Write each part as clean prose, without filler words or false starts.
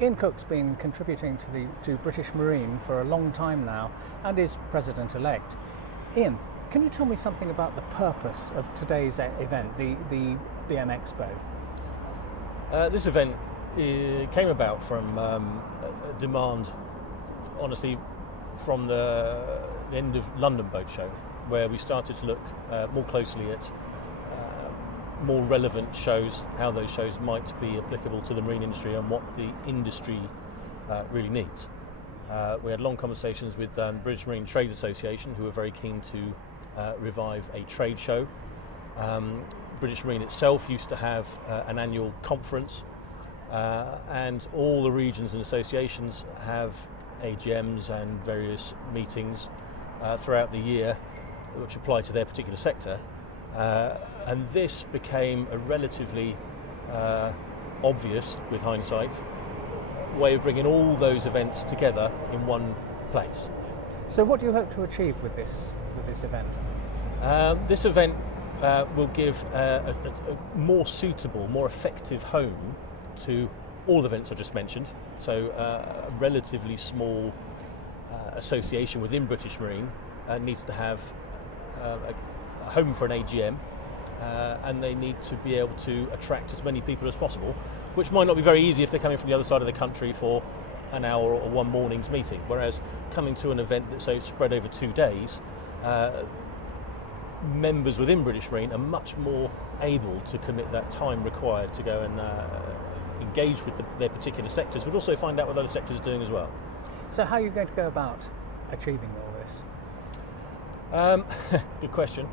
Ian Cooke's been contributing to British Marine for a long time now and is President-elect. Ian, can you tell me something about the purpose of today's event, the BM Expo? This event came about from a demand, honestly, from the end of London Boat Show, where we started to look more closely at more relevant shows, how those shows might be applicable to the marine industry and what the industry really needs. We had long conversations with British Marine Trade Association, who were very keen to revive a trade show. British Marine itself used to have an annual conference, and all the regions and associations have AGMs and various meetings throughout the year which apply to their particular sector. And this became a relatively obvious, with hindsight, way of bringing all those events together in one place. So what do you hope to achieve with this event? This event will give a more suitable, more effective home to all the events I just mentioned. So a relatively small association within British Marine needs to have a home for an AGM, and they need to be able to attract as many people as possible, which might not be very easy if they're coming from the other side of the country for an hour or one morning's meeting, whereas coming to an event that's spread over 2 days, members within British Marine are much more able to commit that time required to go and engage with their particular sectors, but also find out what other sectors are doing as well. So how are you going to go about achieving all this? Good question.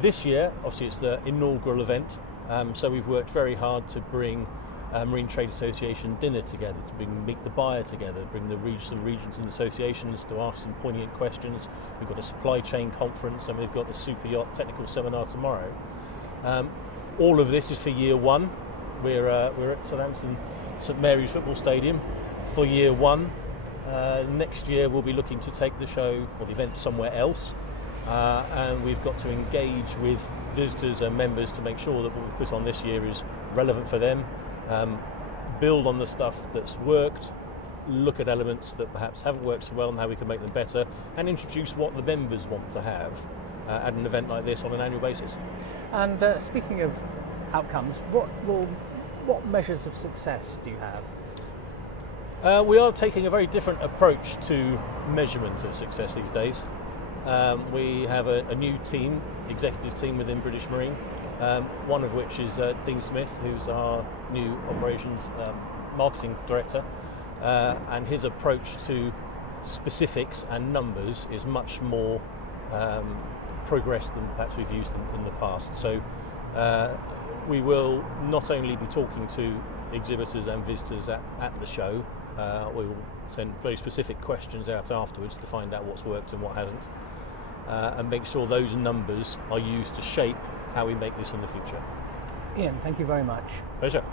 This year, obviously, it's the inaugural event, so we've worked very hard to bring Marine Trade Association dinner together, to meet the buyer together, bring some regions and associations to ask some poignant questions. We've got a supply chain conference, and we've got the super yacht technical seminar tomorrow. All of this is for year one. We're at Southampton St Mary's Football Stadium for year one. Next year we'll be looking to take the show or the event somewhere else, and we've got to engage with visitors and members to make sure that what we've put on this year is relevant for them, build on the stuff that's worked, look at elements that perhaps haven't worked so well and how we can make them better, and introduce what the members want to have at an event like this on an annual basis. And speaking of outcomes, what measures of success do you have? We are taking a very different approach to measurement of success these days. We have a new team, executive team within British Marine, one of which is Dean Smith, who's our new operations marketing director, and his approach to specifics and numbers is much more progressed than perhaps we've used in the past. So we will not only be talking to exhibitors and visitors at the show, we will send very specific questions out afterwards to find out what's worked and what hasn't, and make sure those numbers are used to shape how we make this in the future. Ian, thank you very much. Pleasure.